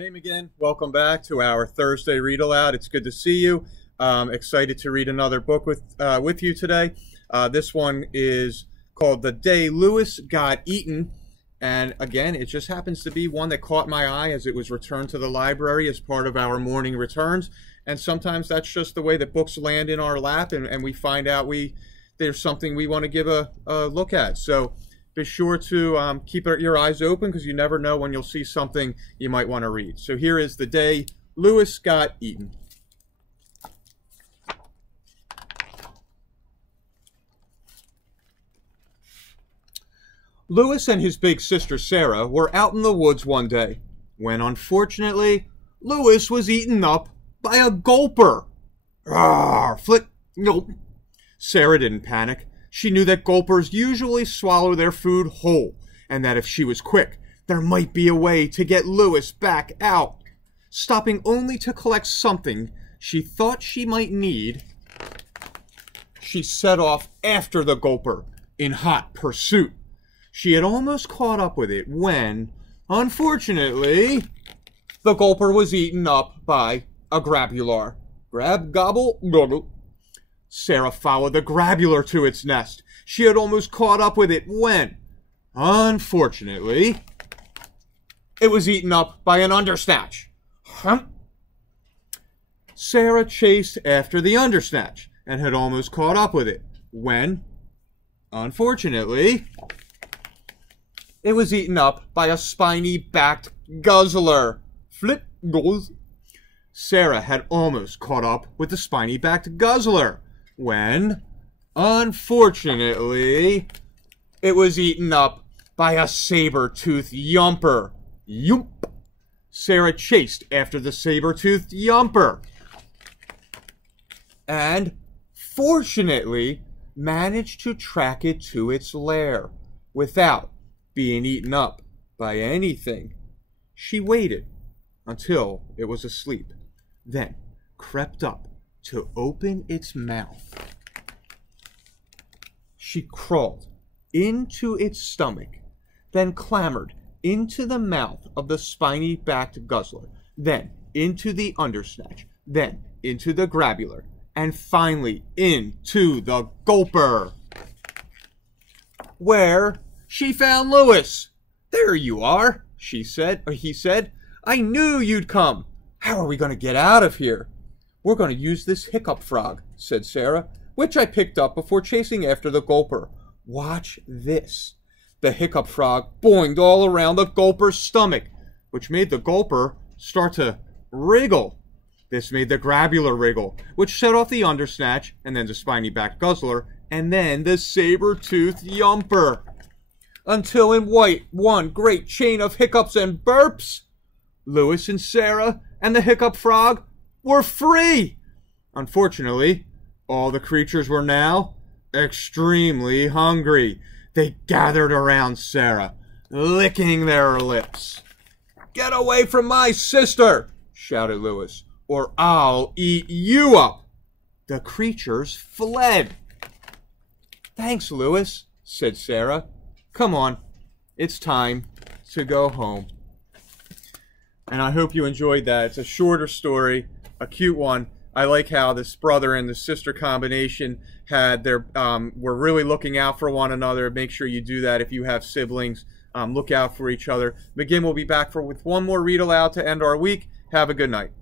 Hey again, welcome back to our Thursday read aloud. It's good to see you. Excited to read another book with you today. This one is called The Day Lewis Got Eaten, and again, it just happens to be one that caught my eye as it was returned to the library as part of our morning returns. And sometimes that's just the way that books land in our lap, and we find out there's something we want to give a look at. So be sure to keep your eyes open, because you never know when you'll see something you might want to read. So here is The Day Lewis Got Eaten. Lewis and his big sister Sarah were out in the woods one day, when unfortunately Lewis was eaten up by a gulper. Rawr, flick, nope. Sarah didn't panic. She knew that gulpers usually swallow their food whole, and that if she was quick, there might be a way to get Lewis back out. Stopping only to collect something she thought she might need, she set off after the gulper in hot pursuit. She had almost caught up with it when, unfortunately, the gulper was eaten up by a grabular. Grab, gobble, gobble. Sarah followed the grabular to its nest. She had almost caught up with it when, unfortunately, it was eaten up by an undersnatch. Sarah chased after the undersnatch and had almost caught up with it when, unfortunately, it was eaten up by a spiny-backed guzzler. Flip goes. Sarah had almost caught up with the spiny-backed guzzler when, unfortunately, it was eaten up by a saber-toothed yumper. Yump! Sarah chased after the saber-toothed yumper and, fortunately, managed to track it to its lair without being eaten up by anything. She waited until it was asleep, then crept up to open its mouth. She crawled into its stomach, then clambered into the mouth of the spiny-backed guzzler, then into the undersnatch, then into the grabular, and finally into the gulper, where she found Lewis. "There you are," he said. "I knew you'd come. How are we going to get out of here?" "We're going to use this hiccup frog," said Sarah, "which I picked up before chasing after the gulper. Watch this." The hiccup frog boinged all around the gulper's stomach, which made the gulper start to wriggle. This made the grabular wriggle, which set off the undersnatch, and then the spiny-backed guzzler, and then the saber-toothed yumper. Until in one great chain of hiccups and burps, Lewis and Sarah and the hiccup frog were free. Unfortunately, all the creatures were now extremely hungry. They gathered around Sarah, licking their lips. "Get away from my sister," shouted Lewis, "or I'll eat you up." The creatures fled. "Thanks, Lewis," said Sarah. "Come on, it's time to go home." And I hope you enjoyed that. It's a shorter story, a cute one. I like how this brother and the sister combination had were really looking out for one another. Make sure you do that if you have siblings. Look out for each other. McGinn will be back with one more read aloud to end our week. Have a good night.